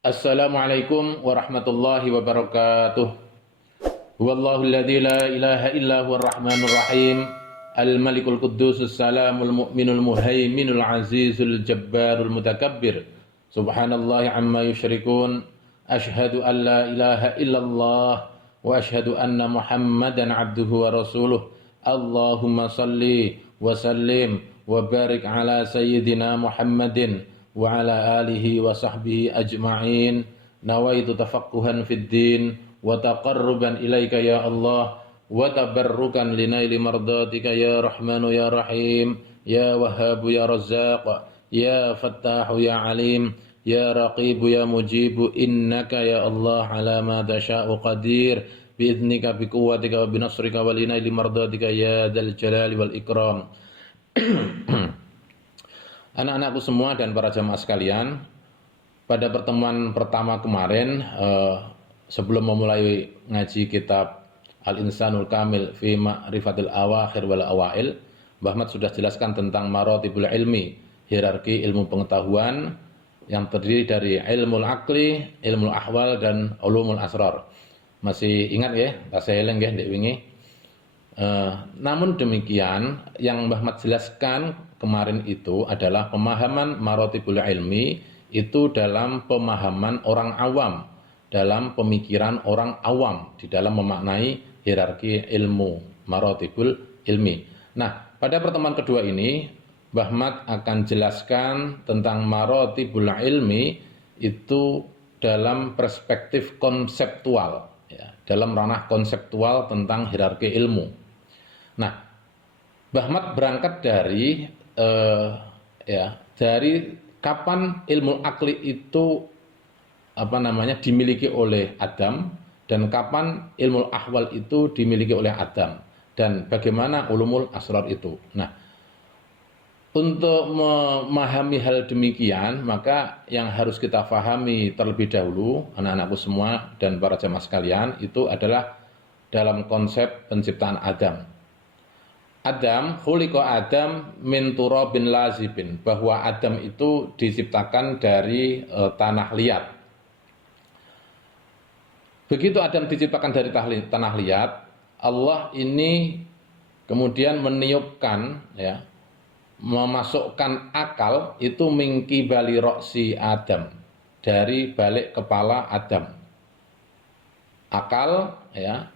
Assalamualaikum warahmatullahi wabarakatuh. Huwallahu alladzi la ilaha illa huwar rahmanur rahim. Al-Malikul Quddusus Salamul Mu'minul Muhaiminul Azizul Jabbarul Mutakabbir. Subhanallahi amma yusyrikun. Asyhadu an la ilaha illallah wa asyhadu anna Muhammadan abduhu wa rasuluh. Allahumma salli wa sallim wa barik ala sayyidina Muhammadin wa ala alihi wa sahbihi ajma'in. Nawaitu tafaqquhan fid din wa taqarruban ilaika ya Allah wa tabarrukan linaili mardatika ya Rahmanu ya Rahim ya Wahhabu ya Razzaq ya Fattahu ya Alim ya Raqibu ya Mujibu innaka ya Allah ala ma tasha'u qadir bi'idhnika biquwwatika wa binasrika wa linaili mardatika ya dzal jalali wal ikram. Anak-anakku semua dan para jamaah sekalian, pada pertemuan pertama kemarin sebelum memulai ngaji kitab Al-Insanul Kamil fi Ma'rifatil Awakhir wal Awail, Mbah Ahmad sudah jelaskan tentang maratibul ilmi, hierarki ilmu pengetahuan yang terdiri dari ilmu akli, ilmu ahwal dan ulumul asrar. Masih ingat ya, saya eling nggih ndek wingi. Namun demikian yang Mbah Ahmad jelaskan kemarin itu adalah pemahaman maratibul ilmi itu dalam pemahaman orang awam, dalam pemikiran orang awam di dalam memaknai hierarki ilmu maratibul ilmi. Nah, pada pertemuan kedua ini Mbah Ahmad akan jelaskan tentang maratibul ilmi itu dalam perspektif konseptual, ya, dalam ranah konseptual tentang hierarki ilmu. Nah, Mbah Ahmad berangkat dari dari kapan ilmu akli itu dimiliki oleh Adam dan kapan ilmu ahwal itu dimiliki oleh Adam dan bagaimana ulumul asrar itu. Nah, untuk memahami hal demikian maka yang harus kita fahami terlebih dahulu anak-anakku semua dan para jamaah sekalian itu adalah dalam konsep penciptaan Adam. Khuliqa Adam min turabin lazibin, bahwa Adam itu diciptakan dari tanah liat. Begitu Adam diciptakan dari tanah liat, Allah ini kemudian meniupkan, ya, memasukkan akal itu mingki bali roksi Adam, dari balik kepala Adam. Akal, ya,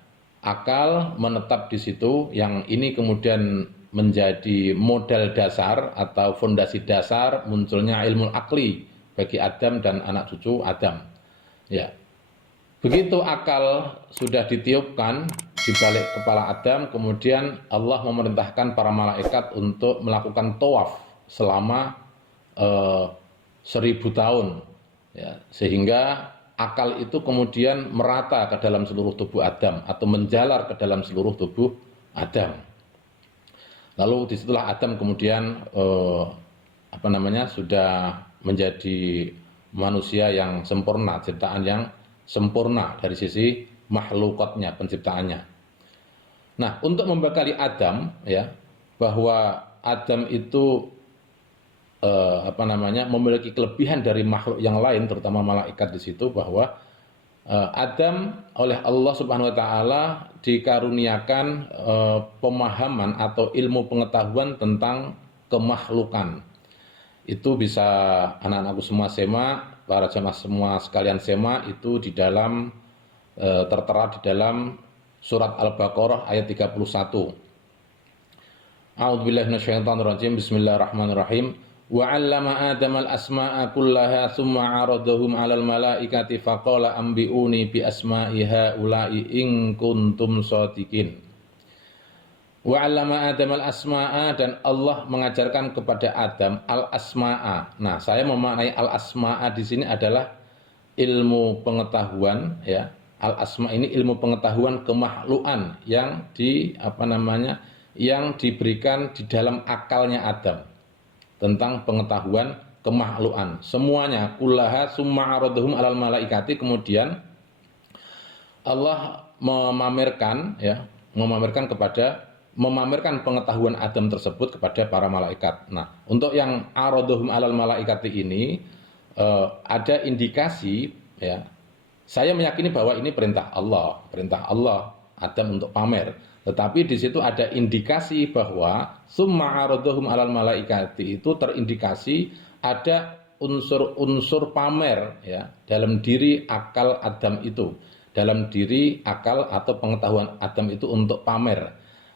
akal menetap di situ, yang ini kemudian menjadi modal dasar atau fondasi dasar munculnya ilmu akli bagi Adam dan anak cucu Adam. Ya. Begitu akal sudah ditiupkan di balik kepala Adam, kemudian Allah memerintahkan para malaikat untuk melakukan tawaf selama 1000 tahun, ya, sehingga akal itu kemudian merata ke dalam seluruh tubuh Adam atau menjalar ke dalam seluruh tubuh Adam. Lalu disitulah Adam kemudian sudah menjadi manusia yang sempurna, ciptaan yang sempurna dari sisi makhlukatnya, penciptaannya. Nah, untuk membekali Adam, ya, bahwa Adam itu memiliki kelebihan dari makhluk yang lain, terutama malaikat di situ, bahwa Adam oleh Allah Subhanahu wa taala dikaruniakan pemahaman atau ilmu pengetahuan tentang kemakhlukan. Itu bisa anak-anakku semua sema, para jamaah semua sekalian sema, itu di dalam tertera di dalam surat Al-Baqarah ayat 31. A'udzubillahi minasyaitonirrajim. Bismillahirrahmanirrahim. Wa 'allama Adama al-asma'a kullaha tsumma 'aradahum 'alal malaikati faqala anbi'uni bi asma'i haula'i in kuntum shadiqin. Wa 'allama Adama al-asma'a, dan Allah mengajarkan kepada Adam al-asma'a. Nah, saya memaknai al-asma'a di sini adalah ilmu pengetahuan, ya. Al-asma' ini ilmu pengetahuan kemakhlukan yang yang diberikan di dalam akalnya Adam tentang pengetahuan kemakhlukan semuanya, kullaha summa aradhum alal malaikati. Kemudian Allah memamerkan pengetahuan Adam tersebut kepada para malaikat. Nah, untuk yang aradhum alal malaikati ini ada indikasi, ya, saya meyakini bahwa ini perintah Allah Adam untuk pamer. Tetapi di situ ada indikasi bahwa summa aradhum alal malaikati, itu terindikasi ada unsur-unsur pamer, ya, dalam diri akal Adam itu, dalam diri akal atau pengetahuan Adam itu untuk pamer.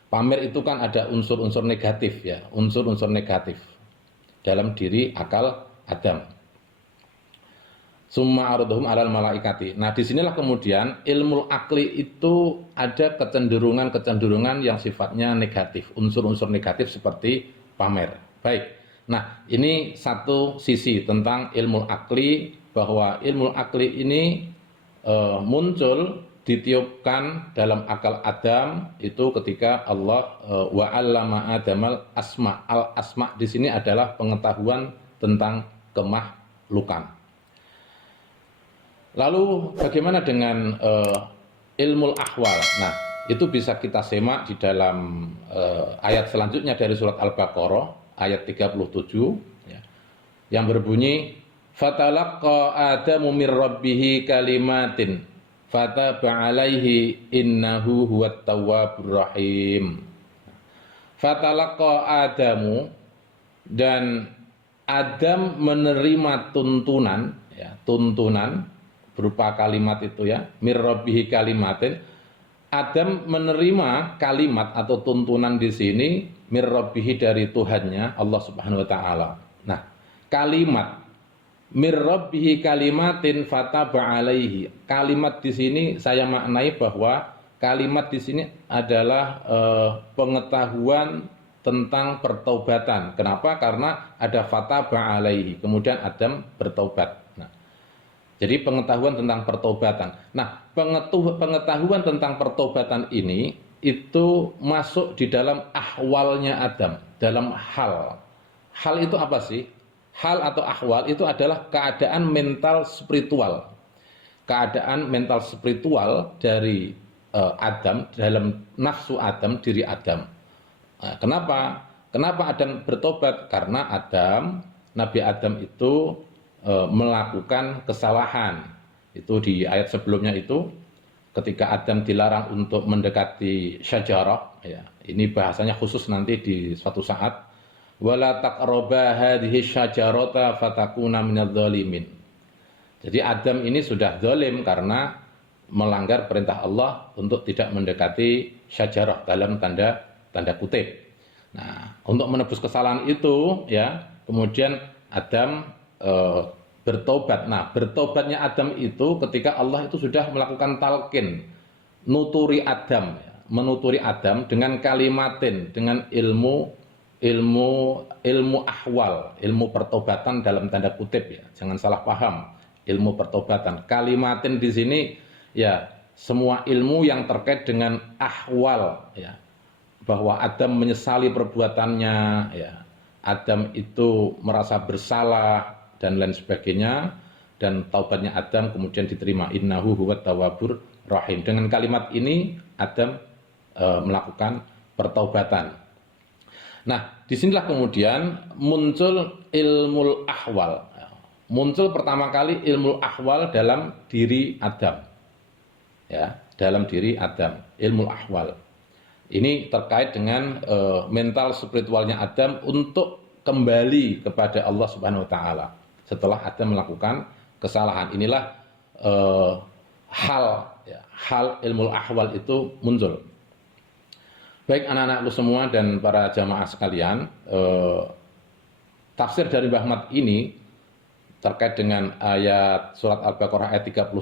Pamer itu kan ada unsur-unsur negatif, ya, unsur-unsur negatif dalam diri akal Adam. Summa aradhum alal malaikati. Nah, disinilah kemudian ilmu akli itu ada kecenderungan yang sifatnya negatif, unsur-unsur negatif seperti pamer. Baik. Nah, ini satu sisi tentang ilmu akli, bahwa ilmu akli ini muncul, ditiupkan dalam akal Adam itu ketika Allah wa 'allama Adamal asma. Al asma di sini adalah pengetahuan tentang kemahlukan. Lalu bagaimana dengan ilmu ahwal? Nah, itu bisa kita semak di dalam ayat selanjutnya dari surat Al-Baqarah ayat 37, ya, yang berbunyi fatalaqqa Adamu mir rabbih kalimatin fataba alaihi innahu huwat tawwabur rahim. Fatalaqqa Adamu, dan Adam menerima tuntunan, ya, tuntunan berupa kalimat itu, ya, mir rabbihi kalimatin. Adam menerima kalimat atau tuntunan di sini mir rabbihi, dari Tuhannya Allah Subhanahu wa taala. Nah, kalimat mir rabbihi kalimatin fataba alaihi. Kalimat di sini saya maknai bahwa kalimat di sini adalah pengetahuan tentang pertaubatan. Kenapa? Karena ada fataba alaihi, kemudian Adam bertaubat. Jadi pengetahuan tentang pertobatan. Nah, pengetahuan tentang pertobatan ini itu masuk di dalam ahwalnya Adam, dalam hal. Hal itu apa sih? Hal atau ahwal itu adalah keadaan mental spiritual. Keadaan mental spiritual dari Adam, dalam nafsu Adam, diri Adam. Nah, kenapa Adam bertobat? Karena Nabi Adam itu melakukan kesalahan. Itu di ayat sebelumnya itu ketika Adam dilarang untuk mendekati syajarah, ya, ini bahasanya khusus nanti di suatu saat, wala taqraba hadhihi syajarata fatakuna minadz zalimin. Jadi Adam ini sudah zalim karena melanggar perintah Allah untuk tidak mendekati syajarah dalam tanda kutip. Nah, untuk menebus kesalahan itu, ya, kemudian Adam bertobat. Nah, bertobatnya Adam itu ketika Allah itu sudah melakukan talqin, nuturi Adam, ya, menuturi Adam dengan kalimatin, dengan ilmu ahwal, ilmu pertobatan dalam tanda kutip, ya, jangan salah paham, ilmu pertobatan. Kalimatin di sini, ya, semua ilmu yang terkait dengan ahwal, ya, bahwa Adam menyesali perbuatannya, ya, Adam itu merasa bersalah dan lain sebagainya, dan taubatnya Adam kemudian diterima, innahu huwat tawwabur rahim. Dengan kalimat ini Adam melakukan pertaubatan. Nah, disinilah kemudian muncul ilmu ahwal. Muncul pertama kali ilmu ahwal dalam diri Adam, ya, dalam diri Adam, ilmu ahwal. Ini terkait dengan mental spiritualnya Adam untuk kembali kepada Allah Subhanahu wa taala setelah Adam melakukan kesalahan. Inilah hal ilmu ahwal itu muncul. Baik anak-anakku semua dan para jamaah sekalian, tafsir dari Mbah Ahmad ini terkait dengan ayat surat Al-Baqarah ayat 31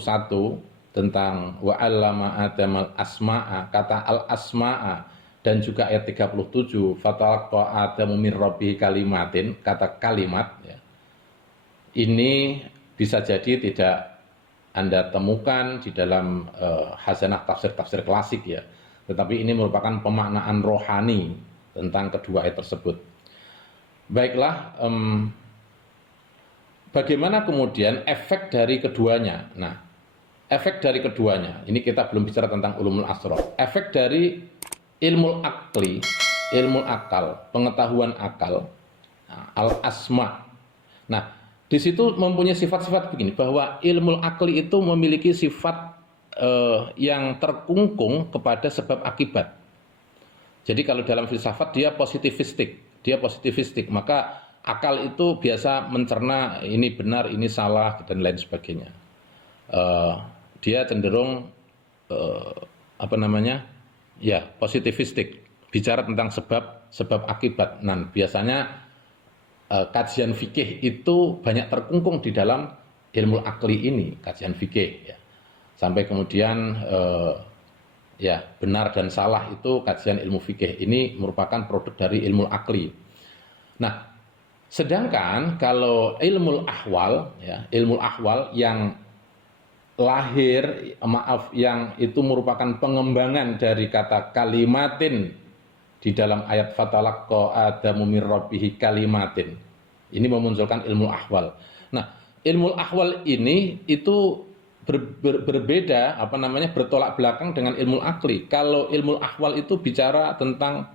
tentang wa 'allama Adamal asma'a, kata al-asma'a, dan juga ayat 37 fatalaqqa Adamu mir rabbih kalimatin, kata kalimat, ya. Ini bisa jadi tidak Anda temukan di dalam hasanah tafsir-tafsir klasik, ya. Tetapi ini merupakan pemaknaan rohani tentang kedua ayat tersebut. Baiklah, bagaimana kemudian efek dari keduanya? Nah, efek dari keduanya, ini kita belum bicara tentang ulumul asrar. Efek dari ilmu akli, ilmu akal, pengetahuan akal, al-asma. Nah, Di situ mempunyai sifat-sifat begini, bahwa ilmu akli itu memiliki sifat yang terkungkung kepada sebab akibat. Jadi kalau dalam filsafat dia positivistik, maka akal itu biasa mencerna ini benar, ini salah dan lain sebagainya. Dia cenderung apa namanya, ya positivistik, bicara tentang sebab akibat. Nah, biasanya kajian fikih itu banyak terkungkung di dalam ilmu akli ini, kajian fikih ya. Sampai kemudian ya benar dan salah itu kajian ilmu fikih ini merupakan produk dari ilmu akli. Nah, sedangkan kalau ilmu ahwal ya, ilmu ahwal yang yang itu merupakan pengembangan dari kata kalimatin di dalam ayat fatalaqqa adamu mir rabbih kalimatin. Ini memunculkan ilmu ahwal. Nah, ilmu ahwal ini itu berbeda, bertolak belakang dengan ilmu akli. Kalau ilmu ahwal itu bicara tentang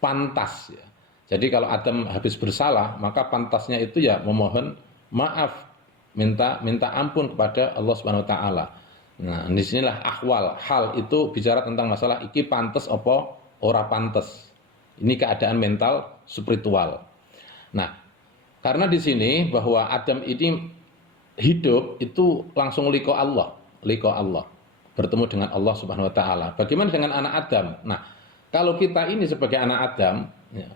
pantas ya. Jadi kalau Adam habis bersalah, maka pantasnya itu ya memohon maaf, minta ampun kepada Allah Subhanahu wa taala. Nah, disinilah ahwal, hal itu bicara tentang masalah iki pantes apa ora pantes. Ini keadaan mental spiritual. Nah, karena di sini bahwa Adam ini hidup itu langsung liko Allah, bertemu dengan Allah Subhanahu wa taala. Bagaimana dengan anak Adam? Nah, kalau kita ini sebagai anak Adam, ya,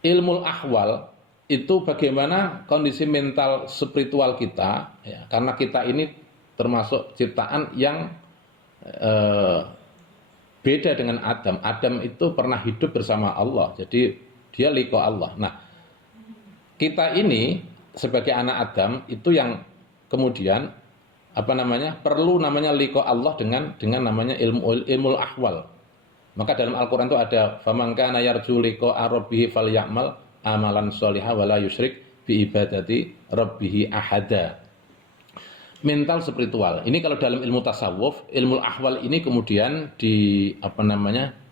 ilmu ahwal itu bagaimana kondisi mental spiritual kita, ya, karena kita ini termasuk ciptaan yang beda dengan Adam. Adam itu pernah hidup bersama Allah, jadi dia liko Allah. Nah, kita ini sebagai anak Adam itu yang kemudian perlu liko Allah dengan namanya ilmu ahwal. Maka dalam Al-Quran itu ada faman kana yarju liqa'a rabbih falyamal amalan sholihan wala yusyrik bi ibadati rabbih ahada. Mental spiritual. Ini kalau dalam ilmu tasawuf, ilmu ahwal ini kemudian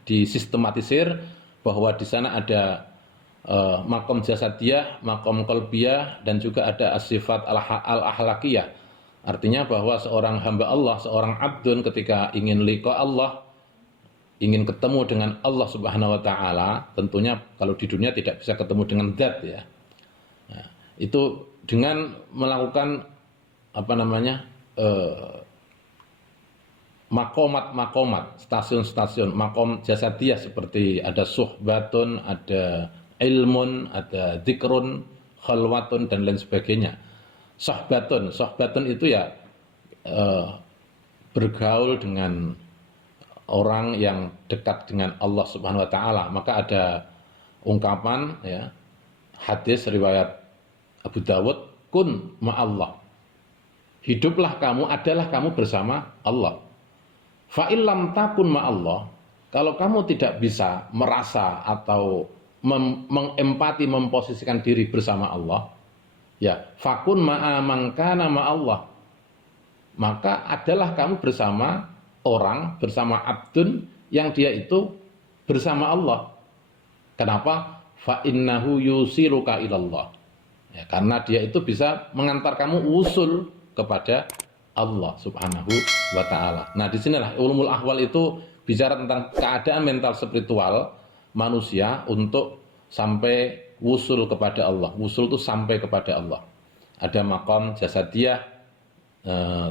disistematisir bahwa di sana ada makom jasadiyah, makom qalbiyah, dan juga ada as-sifat al-ahlakiyah. Artinya bahwa seorang hamba Allah, seorang abdun ketika ingin liqa Allah, ingin ketemu dengan Allah Subhanahu wa taala, tentunya kalau di dunia tidak bisa ketemu dengan zat ya. Nah, itu dengan melakukan makomat, stasiun-stasiun, makom jasadiyah seperti ada suhbatun, ada ilmun, ada dzikrun, khalwatun dan lain sebagainya. Suhbatun itu ya bergaul dengan orang yang dekat dengan Allah Subhanahu wa taala. Maka ada ungkapan ya, hadis riwayat Abu Dawud, kun ma'allah. Hiduplah kamu, adalah kamu bersama Allah. Fa illam takun ma'allah, kalau kamu tidak bisa merasa atau mengempati, memposisikan diri bersama Allah, ya fakun ma'a man kana ma'allah, maka adalah kamu bersama orang, bersama abdun yang dia itu bersama Allah. Kenapa? Fa innahu yusiruka ilallah. Ya, karena dia itu bisa mengantar kamu usul kepada Allah Subhanahu wa taala. Nah, disinilah ulumul ahwal itu bicara tentang keadaan mental spiritual manusia untuk sampai wusul kepada Allah. Wusul itu sampai kepada Allah. Ada maqam jasadiyah,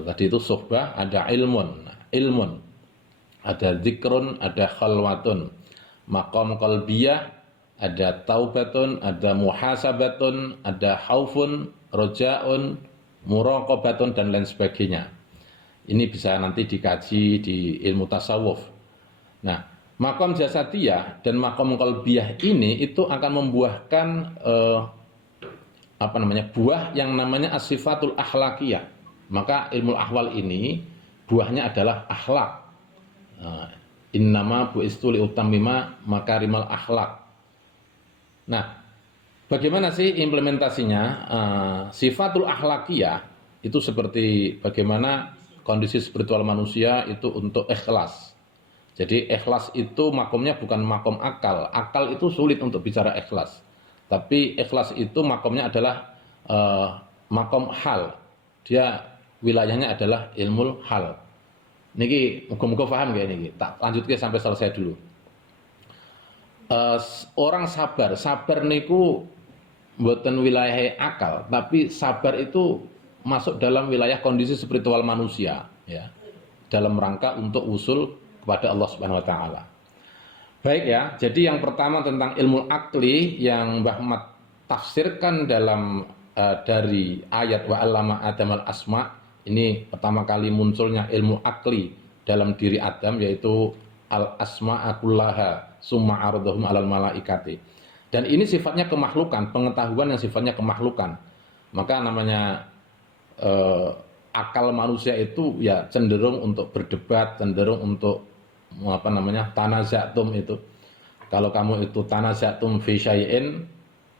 tadi itu suhbah, ada ilmun, ada zikrun, ada khalwatun. Maqam qalbiyah, ada taubatun, ada muhasabatun, ada khaufun, rojaun, muraqabatun dan lain sebagainya. Ini bisa nanti dikaji di ilmu tasawuf. Nah, maqam jasadiyah dan maqam qalbiyah ini itu akan membuahkan buah yang namanya as-sifatul akhlakiyah. Maka ilmu ahwal ini buahnya adalah akhlak. Innama bu'istu liutammima makarimal akhlak. Nah, bagaimana sih implementasinya? Sifatul akhlakiyah itu seperti bagaimana kondisi spiritual manusia itu untuk ikhlas. Jadi ikhlas itu makomnya bukan makom akal. Akal itu sulit untuk bicara ikhlas. Tapi ikhlas itu makomnya adalah makom hal. Dia wilayahnya adalah ilmu hal. Niki muga-muga paham ya niki. Tak lanjutke sampai selesai dulu. Orang sabar, sabar niku mboten wilayah akal, tapi sabar itu masuk dalam wilayah kondisi spiritual manusia, ya, dalam rangka untuk usul kepada Allah Subhanahu Wa Taala. Baik ya, jadi yang pertama tentang ilmu akli yang Mbah Mat tafsirkan dalam dari ayat wa 'allama Adamal asma, ini pertama kali munculnya ilmu akli dalam diri Adam, yaitu al asma'a kullaha summa ardhum alal malaikati. Dan ini sifatnya kemakhlukan, pengetahuan yang sifatnya kemakhlukan. Maka namanya akal manusia itu ya cenderung untuk berdebat, cenderung untuk tanazatum itu. Kalau kamu itu tanazatum fi syai'in,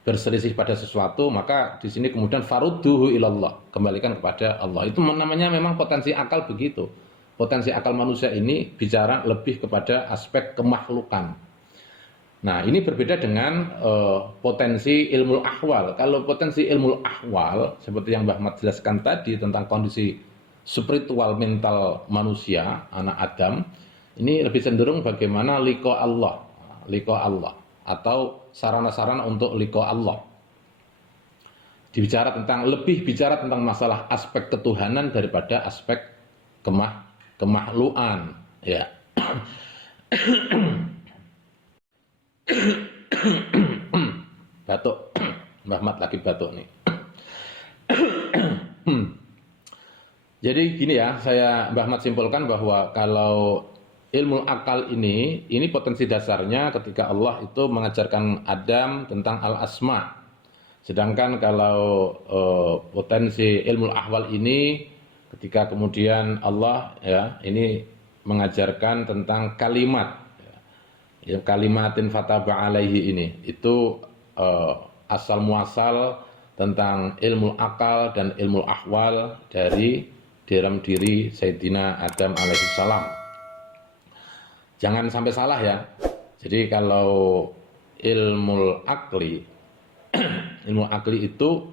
berselisih pada sesuatu, maka di sini kemudian farudduhu ilallah, kembalikan kepada Allah. Itu namanya memang potensi akal begitu. Potensi akal manusia ini bicara lebih kepada aspek kemakhlukan. Nah, ini berbeda dengan potensi ilmu ahwal. Kalau potensi ilmu ahwal, seperti yang Mbah Mat jelaskan tadi tentang kondisi spiritual mental manusia, anak Adam, ini lebih cenderung bagaimana liqa Allah, atau sarana-sarana untuk liqa Allah. Lebih bicara tentang masalah aspek ketuhanan daripada aspek kemahluan, ya. Batuk, Mbah Mat lagi batuk nih. Jadi gini ya, saya Mbah Mat simpulkan bahwa kalau ilmu akal ini potensi dasarnya ketika Allah itu mengajarkan Adam tentang al-asma. Sedangkan kalau potensi ilmu ahwal ini ketika kemudian Allah ya ini mengajarkan tentang kalimat, ya, kalimatin fataba alaihi, ini itu asal muasal tentang ilmu akal dan ilmu ahwal dari dalam diri Sayyidina Adam alaihissalam. Jangan sampai salah ya. Jadi kalau ilmu akli ilmu akli itu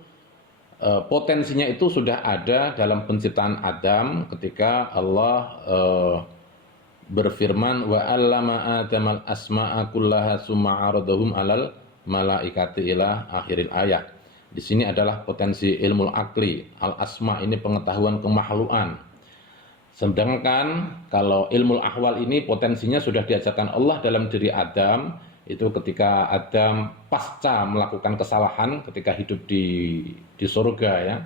potensinya itu sudah ada dalam penciptaan Adam ketika Allah berfirman wa 'allama Adamal asma'a kullaha summa 'aradahum 'alal malaikati ila akhiril ayat. Di sini adalah potensi ilmu akli, al-asma ini pengetahuan kemakhlukan. Sedangkan kalau ilmu ahwal ini potensinya sudah diajarkan Allah dalam diri Adam, itu ketika Adam pasca melakukan kesalahan ketika hidup di surga ya.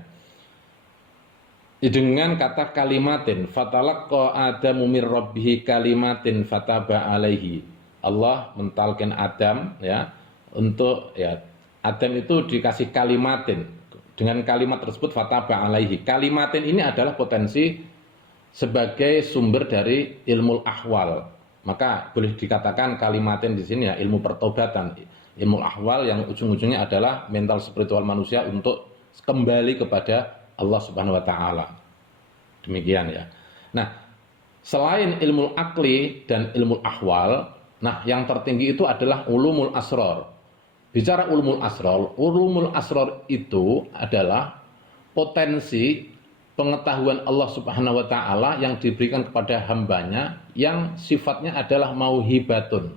Dengan kata kalimatin, fatalaqqa Adamu mir rabbih kalimatin fataba alaihi. Allah mentalkan Adam ya untuk ya Adam itu dikasih kalimatin. Dengan kalimat tersebut fataba alaihi. Kalimatin ini adalah potensi sebagai sumber dari ilmu ahwal. Maka boleh dikatakan kalimatin di sini ya ilmu pertobatan, ilmu ahwal yang ujung-ujungnya adalah mental spiritual manusia untuk kembali kepada Allah Subhanahu wa taala. Demikian ya. Nah, selain ilmu akli dan ilmu ahwal, nah yang tertinggi itu adalah ulumul asrar. Bicara ulumul asrar itu adalah potensi pengetahuan Allah Subhanahu wa taala yang diberikan kepada hambanya yang sifatnya adalah mauhibatun.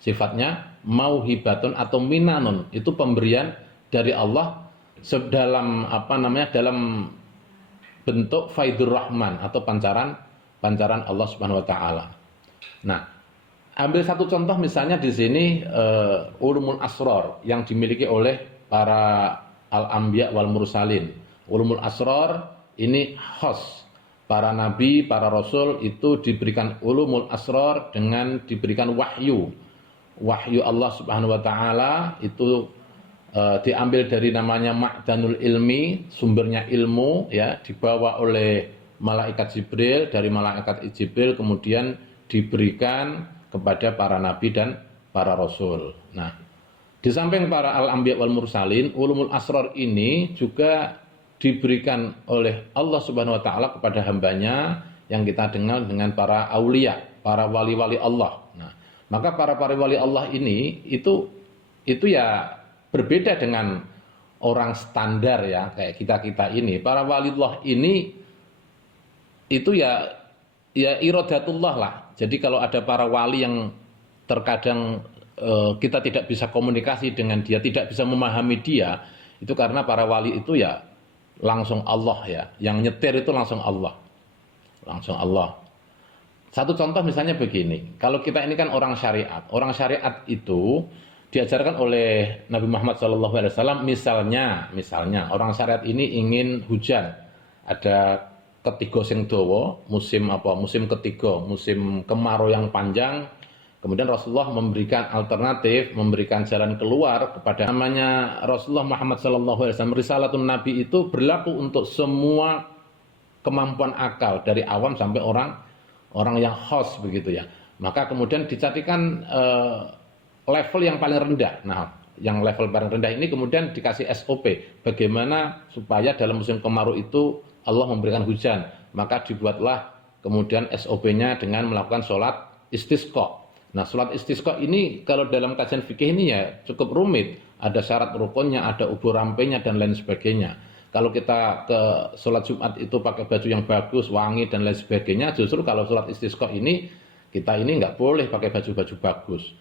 Sifatnya mauhibatun atau minanun, itu pemberian dari Allah dalam dalam bentuk faidur rahman atau pancaran Allah Subhanahu wa taala. Nah, ambil satu contoh misalnya di sini ulumul asrar yang dimiliki oleh para al-anbiya wal mursalin. Ulumul asrar ini khas para nabi, para rasul itu diberikan ulumul asrar dengan diberikan wahyu. Wahyu Allah Subhanahu wa taala itu diambil dari namanya ma'danul ilmi, sumbernya ilmu ya, dibawa oleh malaikat Jibril, dari malaikat Jibril kemudian diberikan kepada para nabi dan para rasul. Nah, di samping para al-anbiya wal mursalin, ulumul asrar ini juga diberikan oleh Allah Subhanahu wa taala kepada hambanya yang kita dengar dengan para aulia, para wali-wali Allah. Nah, maka para wali Allah ini itu ya berbeda dengan orang standar ya kayak kita ini, para waliullah ini itu ya iradatullah lah. Jadi kalau ada para wali yang terkadang kita tidak bisa komunikasi dengan dia, tidak bisa memahami dia, itu karena para wali itu ya langsung Allah ya, yang nyetir itu langsung Allah, langsung Allah. Satu contoh misalnya begini, kalau kita ini kan orang syariat itu diajarkan oleh Nabi Muhammad SAW, misalnya orang syariat ini ingin hujan, ada ketiga sing dawa, musim ketiga, musim kemarau yang panjang. Kemudian Rasulullah memberikan alternatif, memberikan jalan keluar kepada namanya Rasulullah Muhammad SAW. Risalatun Nabi itu berlaku untuk semua kemampuan akal dari awam sampai orang yang khos begitu ya. Maka kemudian dicarikan level yang paling rendah. Nah, yang level paling rendah ini kemudian dikasih SOP bagaimana supaya dalam musim kemarau itu Allah memberikan hujan. Maka dibuatlah kemudian SOP-nya dengan melakukan sholat istisqa. Nah, sholat istisqa ini kalau dalam kajian fikih ini ya cukup rumit. Ada syarat rukunnya, ada ubur rampenya dan lain sebagainya. Kalau kita ke sholat Jumat itu pakai baju yang bagus, wangi dan lain sebagainya, justru kalau sholat istisqa ini kita ini nggak boleh pakai baju-baju bagus.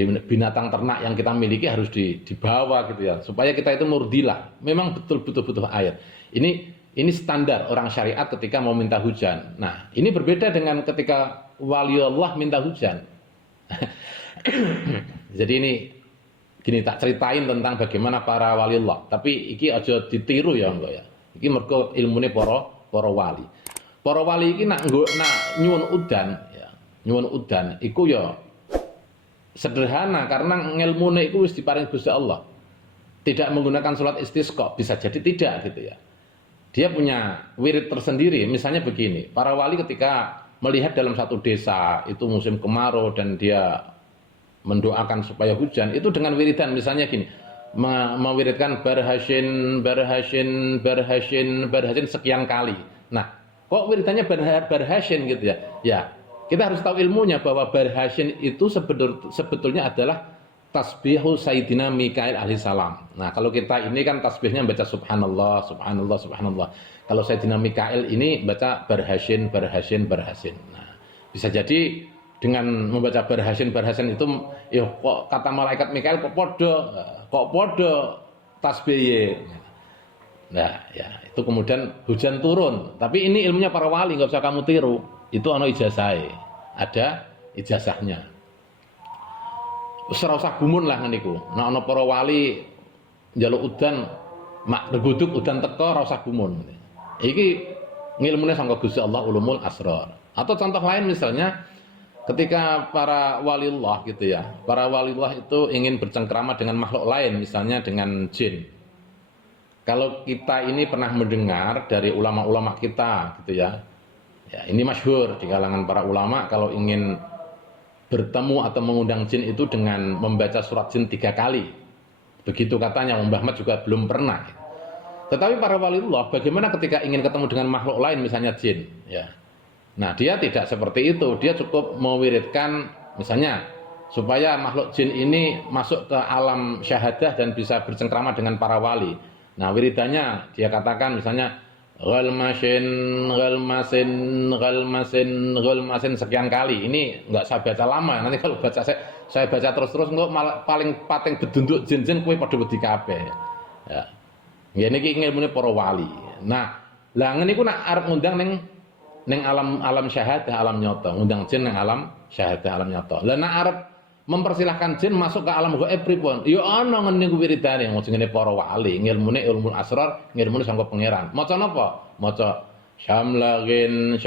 Binatang ternak yang kita miliki harus dibawa gitu ya, supaya kita itu murdilah. Memang betul-betul butuh air. Ini standar orang syariat ketika mau minta hujan. Nah, ini berbeda dengan ketika waliullah minta hujan. Jadi ini gini tak ceritain tentang bagaimana para waliullah. Tapi iki aja ditiru ya enggak ya. Iki mergo ilmune para wali. Para wali iki nak nyuwun udan ya. Nyuwun udan iku ya sederhana karena ngilmune iku wis diparing Gusti Allah. Tidak menggunakan salat istisqa, bisa jadi tidak gitu ya. Dia punya wirid tersendiri. Misalnya begini, para wali ketika melihat dalam satu desa itu musim kemarau dan dia mendoakan supaya hujan, itu dengan wiridan misalnya gini, mewiridkan barhasin sekian kali. Nah, kok wiridannya barhasin gitu ya? Ya, kita harus tahu ilmunya bahwa barhasin itu sebetulnya adalah tasbihu Sayyidina Mikail alaihissalam. Nah, kalau kita ini kan tasbihnya baca subhanallah, subhanallah, subhanallah. Kalau Sayyidina Mikail ini baca barhasin. Nah, bisa jadi dengan membaca barhasin itu ya kok kata malaikat Mikail kok podo tasbih. Nah, ya, itu kemudian hujan turun. Tapi ini ilmunya para wali, nggak usah kamu tiru. Itu ana ijazahnya. Ada ijazahnya. Wis ora usah gumun lah ngeniku. Nek ana para wali njaluk udan mak reguduk udan teko ora usah gumun. Iki ngilmune sangka Gusti Allah ulumul asrar. Atau contoh lain misalnya ketika para waliullah gitu ya. Para waliullah itu ingin bercengkrama dengan makhluk lain, misalnya dengan jin. Kalau kita ini pernah mendengar dari ulama-ulama kita gitu ya. Ya, ini masyhur di kalangan para ulama kalau ingin bertemu atau mengundang jin itu dengan membaca surat jin 3 kali. Begitu katanya, Mbah Ahmad juga belum pernah. Tetapi para waliullah bagaimana ketika ingin ketemu dengan makhluk lain misalnya jin, ya. Nah, dia tidak seperti itu. Dia cukup mewiridkan misalnya supaya makhluk jin ini masuk ke alam syahadah dan bisa bercengkrama dengan para wali. Nah, wiridannya dia katakan misalnya ghalmasin sekian kali. Ini enggak saya baca lama. Nanti kalau baca saya baca terus engko paling pating bedunduk jin-jin kowe padha wedi kabeh. Ya. Ya niki ilmune para wali. Nah, lah ngene iku nak arep ngundang ning alam syahadah, alam nyata, ngundang jin ning alam syahadah, alam nyata. Lah nak arep mempersilahkan jin masuk ke alam gaib pripun? Ya ana ngene iku wiridane ngene para wali, ngilmune ilmul asrar, ngilmune sangka pangeran. Maca napa? Maca syamlagin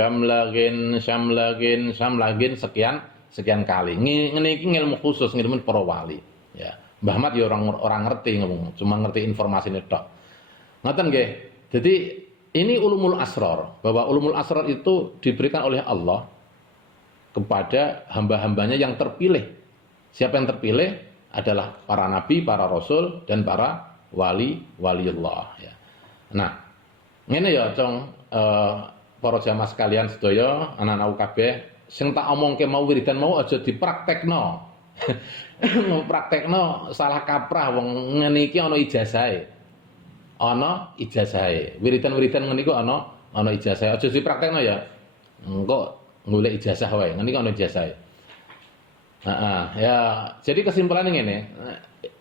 sekian kali. Ngene iki ilmu khusus ngilmu para wali. Ya. Mbah Ahmad ya orang ngerti ngomong, cuma ngerti informasi tok. Ngoten nggih. Jadi ini ulumul asrar, bahwa ulumul asrar itu diberikan oleh Allah kepada hamba-hambanya yang terpilih. Siapa yang terpilih? Adalah para nabi, para rasul, dan para waliullah. Ya. Nah, ngene ya, Cong, para jamaah sekalian sedaya, anak-anak kabeh, sing tak omongke mau wiridan mau aja dipraktekno. Praktekno salah kaprah wong ngene iki ana ijazahe. ana ijazahe. Wiridan-wiridan ngene iku ana ijazahe. Aja dipraktekno ya. Engko golek ijazah wae. Ngene iku ana ijazahe. Ya, jadi kesimpulannya ini,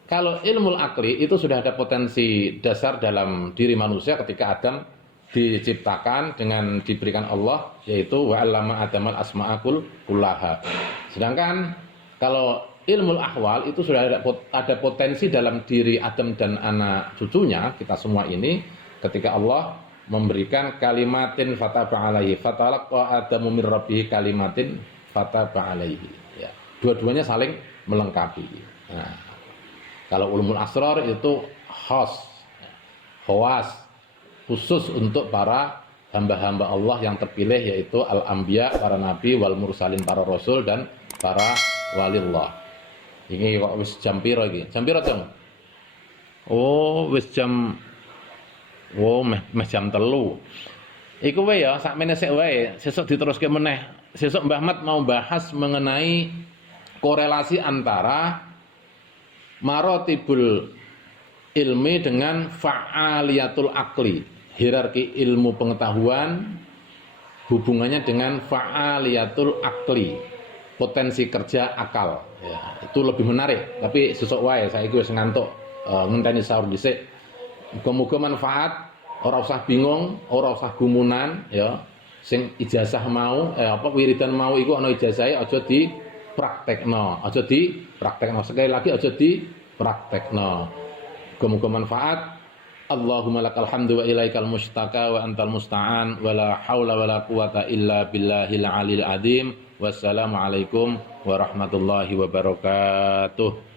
kalau ilmu akli itu sudah ada potensi dasar dalam diri manusia ketika Adam diciptakan dengan diberikan Allah, yaitu wa 'allama Adamal asma'akul kullaha. Sedangkan kalau ilmu ahwal itu sudah ada potensi dalam diri Adam dan anak cucunya, kita semua ini, ketika Allah memberikan kalimatin fataba alaihi, fatalaqa Adamu min rabbih kalimatin fataba alaihi. Dua-duanya saling melengkapi. Nah, kalau ulumul asrar itu khawas, khusus untuk para hamba-hamba Allah yang terpilih, yaitu al-anbiya, para nabi, wal mursalin, para rasul, dan para walillah. Ini kok wis jam piro iki? Jam piro, Cong? Oh, wis jam meh jam 3. Iku wae ya, sakmene sik wae, sesuk diteruske meneh. Sesuk Mbah Mat mau bahas mengenai korelasi antara marotibul ilmi dengan fa'aliyatul akli, hierarki ilmu pengetahuan hubungannya dengan fa'aliyatul akli, potensi kerja akal ya, itu lebih menarik. Tapi sesuk wae, saiki wis ngantuk, ngenteni sahur dhisik. Muga-muga manfaat, ora usah bingung, ora usah gumunan ya. Sing ijazah mau wiridan mau iku ana ijazahe, aja dipraktekno, sekali lagi aja dipraktekno. Muga-muga manfaat. Allahumma lakal hamdu wa ilaikal mustaka wa antal musta'an wa la haula wa la quwata illa billahil aliyil azim. Wassalamualaikum warahmatullahi wabarakatuh.